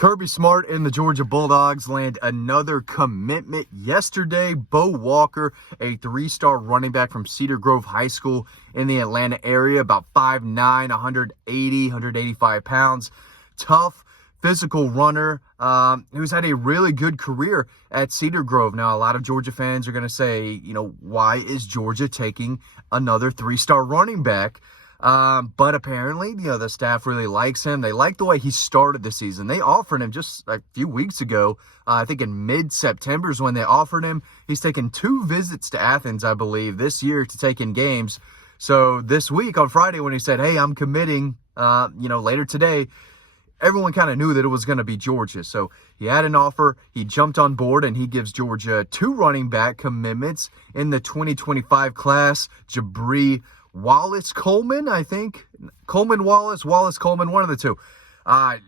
Kirby Smart and the Georgia Bulldogs land another commitment yesterday. Bo Walker, a three-star running back from Cedar Grove High School in the Atlanta area, about 5'9", 185 pounds. Tough, physical runner who's had a really good career at Cedar Grove. Now, a lot of Georgia fans are going to say, why is Georgia taking another three-star running back? But apparently, the staff really likes him. They like the way he started the season. They offered him just a few weeks ago. I think in mid-September is when they offered him. He's taken 2 visits to Athens, I believe, this year to take in games. So this week on Friday when he said, hey, I'm committing, later today, everyone kind of knew that it was going to be Georgia. So he had an offer. He jumped on board, and he gives Georgia 2 running back commitments in the 2025 class. Jabri Wallace Coleman, I think. Wallace Coleman, one of the two.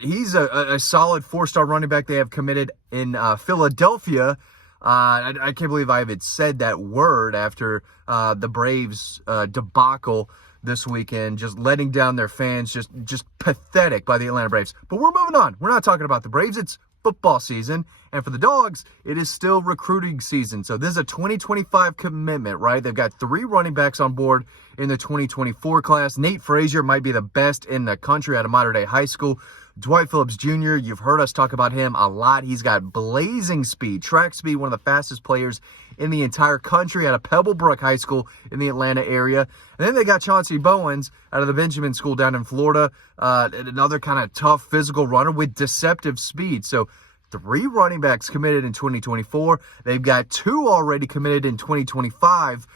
He's a solid 4-star running back they have committed in Philadelphia. I can't believe I even said that word after the Braves debacle this weekend, just letting down their fans, just pathetic by the Atlanta Braves. But we're moving on. We're not talking about the Braves. It's football season, and for the Dogs, it is still recruiting season. So this is a 2025 commitment, right? They've got 3 running backs on board in the 2024 class. Nate Frazier might be the best in the country out of Mater Dei High School. Dwight Phillips Jr., you've heard us talk about him a lot. He's got blazing speed, track speed, one of the fastest players in the entire country out of Pebblebrook High School in the Atlanta area. And then they got Chauncey Bowens out of the Benjamin School down in Florida, another kind of tough physical runner with deceptive speed. So 3 running backs committed in 2024. They've got 2 already committed in 2025.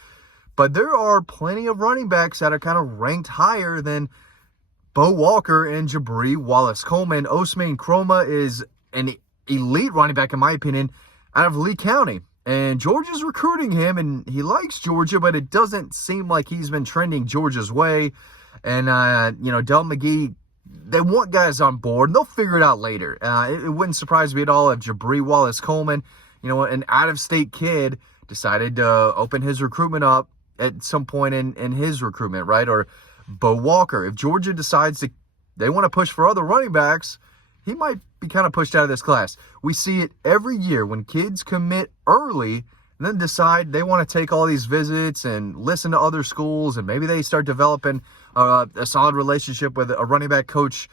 But there are plenty of running backs that are kind of ranked higher than Bo Walker and Jabri Wallace Coleman. Osman Kroma is an elite running back, in my opinion, out of Lee County. And Georgia's recruiting him, and he likes Georgia, but it doesn't seem like he's been trending Georgia's way. And, Del McGee, they want guys on board, and they'll figure it out later. It wouldn't surprise me at all if Jabri Wallace Coleman, an out-of-state kid, decided to open his recruitment up at some point in his recruitment, right? Or Bo Walker. If Georgia decides they want to push for other running backs, he might be kind of pushed out of this class. We see it every year when kids commit early and then decide they want to take all these visits and listen to other schools, and maybe they start developing a solid relationship with a running back coach,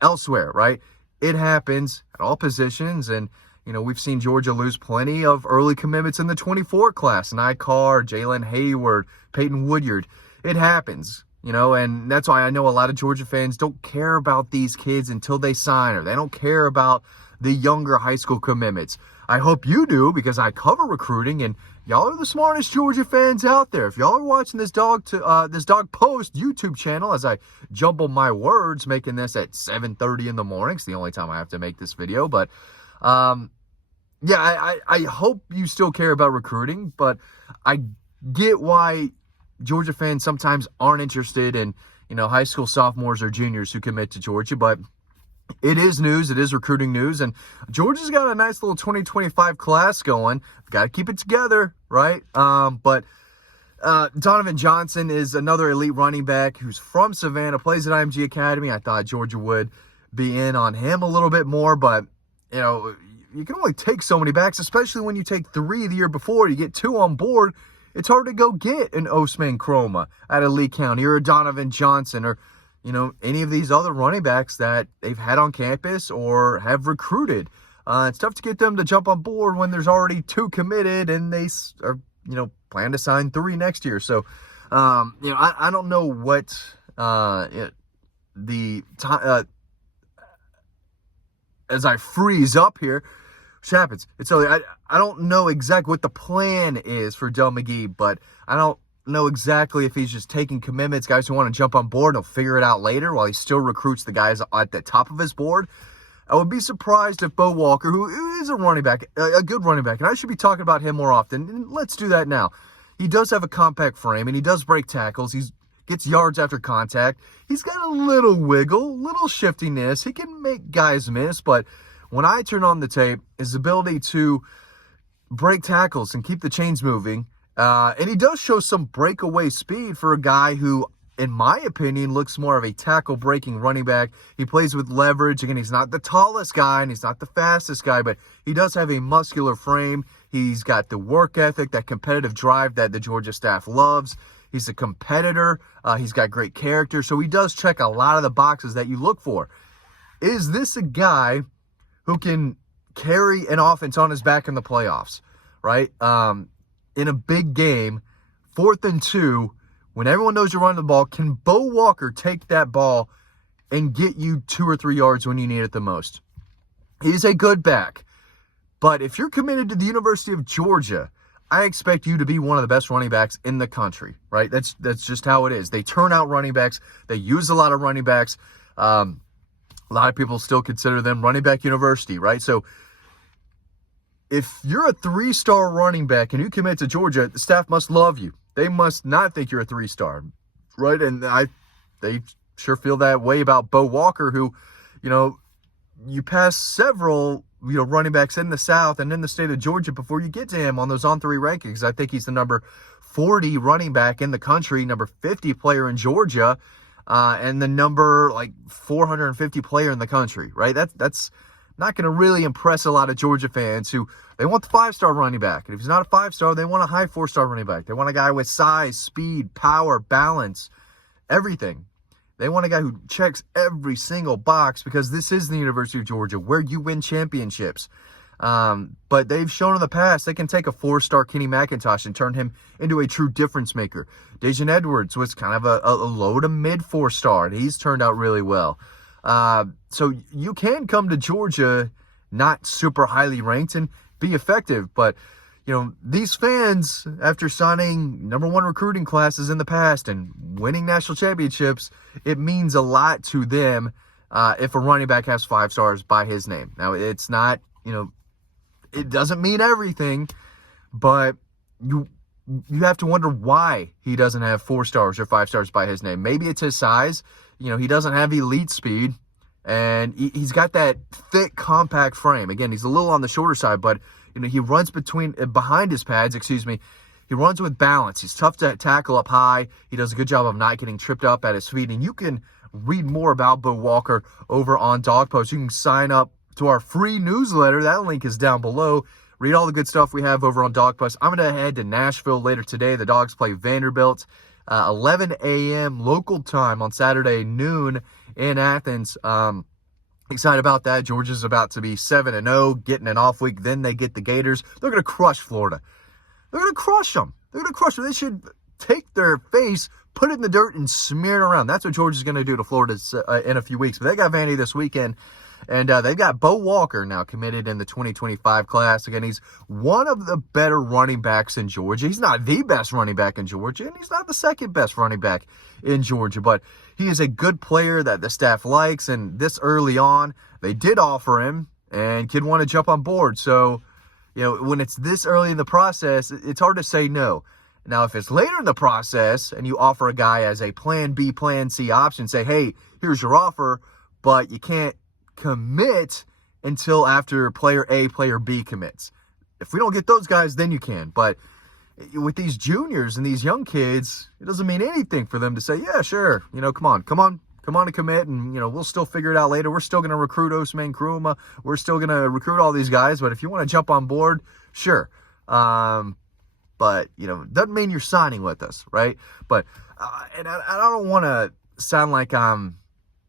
elsewhere, right? It happens at all positions, and we've seen Georgia lose plenty of early commitments in the 24 class. Nye Carr, Jalen Hayward, Peyton Woodyard. It happens, and that's why I know a lot of Georgia fans don't care about these kids until they sign, or they don't care about the younger high school commitments. I hope you do, because I cover recruiting, and y'all are the smartest Georgia fans out there. If y'all are watching this Dog Post YouTube channel, as I jumble my words, making this at 7:30 in the morning. It's the only time I have to make this video, but I hope you still care about recruiting, but I get why Georgia fans sometimes aren't interested in, high school sophomores or juniors who commit to Georgia, but it is news. It is recruiting news, and Georgia's got a nice little 2025 class going. Got to keep it together, right? But Donovan Johnson is another elite running back who's from Savannah, plays at IMG Academy. I thought Georgia would be in on him a little bit more, but, you can only take so many backs, especially when you take 3 the year before. You get 2 on board. It's hard to go get an Osman Kroma out of Lee County, or a Donovan Johnson, or, any of these other running backs that they've had on campus or have recruited. It's tough to get them to jump on board when there's already 2 committed and they are, plan to sign 3 next year. So, I don't know what as I freeze up here, which happens. It's early. I don't know exactly what the plan is for Del McGee, but I don't know exactly if he's just taking commitments, guys who want to jump on board, and he'll figure it out later while he still recruits the guys at the top of his board. I would be surprised if Bo Walker, who is a running back, a good running back, and I should be talking about him more often, and let's do that now. He does have a compact frame, and he does break tackles. He gets yards after contact. He's got a little wiggle, little shiftiness. He can make guys miss, but when I turn on the tape, his ability to break tackles and keep the chains moving, and he does show some breakaway speed for a guy who in my opinion, looks more of a tackle-breaking running back. He plays with leverage. Again, he's not the tallest guy, and he's not the fastest guy, but he does have a muscular frame. He's got the work ethic, that competitive drive that the Georgia staff loves. He's a competitor. He's got great character, so he does check a lot of the boxes that you look for. Is this a guy who can carry an offense on his back in the playoffs, right? In a big game, 4th and 2, when everyone knows you're running the ball, can Bo Walker take that ball and get you 2 or 3 yards when you need it the most? He's a good back. But if you're committed to the University of Georgia, I expect you to be one of the best running backs in the country, right? That's just how it is. They turn out running backs. They use a lot of running backs. A lot of people still consider them running back university, right? So if you're a 3-star running back and you commit to Georgia, the staff must love you. They must not think you're a 3-star, right? And they sure feel that way about Bo Walker, who, you pass several, running backs in the South and in the state of Georgia before you get to him on those On3 rankings. I think he's the number 40 running back in the country, number 50 player in Georgia, and the number 450 player in the country, right? That's not going to really impress a lot of Georgia fans who, they want the 5-star running back. And if he's not a 5-star, they want a high 4-star running back. They want a guy with size, speed, power, balance, everything. They want a guy who checks every single box, because this is the University of Georgia where you win championships. But they've shown in the past they can take a 4-star Kenny McIntosh and turn him into a true difference maker. Daijun Edwards was kind of a low to mid 4-star, and he's turned out really well. So you can come to Georgia not super highly ranked and be effective. But, these fans, after signing number 1 recruiting classes in the past and winning national championships, it means a lot to them if a running back has 5 stars by his name. Now, it's not, it doesn't mean everything, but you have to wonder why he doesn't have 4 stars or 5 stars by his name. Maybe it's his size. He doesn't have elite speed, and he's got that thick, compact frame. Again, he's a little on the shorter side, but he runs behind his pads, He runs with balance. He's tough to tackle up high. He does a good job of not getting tripped up at his feet. And you can read more about Bo Walker over on Dog Post. You can sign up to our free newsletter. That link is down below. Read all the good stuff we have over on Dog Post. I'm going to head to Nashville later today. The Dogs play Vanderbilt, 11 a.m. local time on Saturday, noon in Athens. Excited about that. Georgia's about to be 7-0, getting an off week. Then they get the Gators. They're going to crush Florida. They're going to crush them. They should take their face, put it in the dirt, and smear it around. That's what Georgia's going to do to Florida in a few weeks. But they got Vandy this weekend, and they've got Bo Walker now committed in the 2025 class. Again, he's one of the better running backs in Georgia. He's not the best running back in Georgia, and he's not the second best running back in Georgia, but he is a good player that the staff likes. And this early on, they did offer him, and kid wanted to jump on board. So, when it's this early in the process, it's hard to say no. Now, if it's later in the process and you offer a guy as a plan B, plan C option, say, hey, here's your offer, but you can't commit until after player A, player B commits. If we don't get those guys, then you can. But with these juniors and these young kids, it doesn't mean anything for them to say, yeah, sure, come on and commit, and, we'll still figure it out later. We're still going to recruit Ousmane Krumah. We're still going to recruit all these guys, but if you want to jump on board, sure. But, doesn't mean you're signing with us, right? But, and I don't want to sound like I'm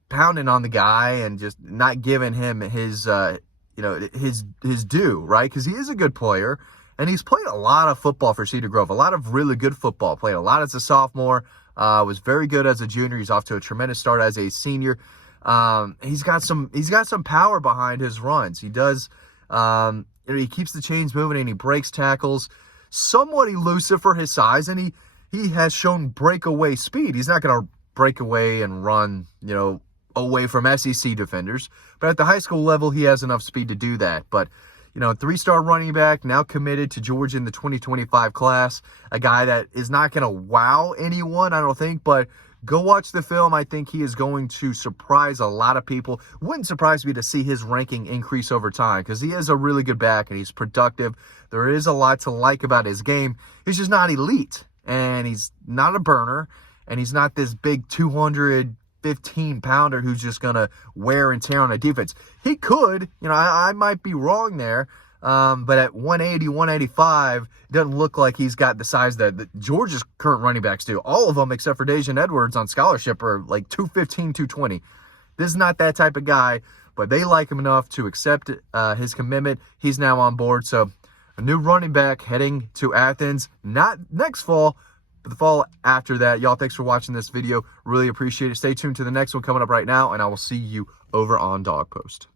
pounding on the guy and just not giving him his due, right? Because he is a good player, and he's played a lot of football for Cedar Grove, a lot of really good football. Played a lot as a sophomore, was very good as a junior. He's off to a tremendous start as a senior. He's got some power behind his runs. He does, he keeps the chains moving, and he breaks tackles. Somewhat elusive for his size, and he has shown breakaway speed. He's not going to break away and run, away from SEC defenders. But at the high school level, he has enough speed to do that. But, 3-star running back, now committed to Georgia in the 2025 class. A guy that is not going to wow anyone, I don't think, but go watch the film. I think he is going to surprise a lot of people. Wouldn't surprise me to see his ranking increase over time, because he is a really good back and he's productive. There is a lot to like about his game. He's just not elite, and he's not a burner, and he's not this big 215-pounder who's just going to wear and tear on a defense. He could, I might be wrong there, but at 180, 185, it doesn't look like he's got the size that Georgia's current running backs do. All of them, except for Daijun Edwards on scholarship, are like 215, 220. This is not that type of guy, but they like him enough to accept his commitment. He's now on board. So a new running back heading to Athens, not next fall, but the fall after that. Y'all, thanks for watching this video. Really appreciate it. Stay tuned to the next one coming up right now, and I will see you over on Dog Post.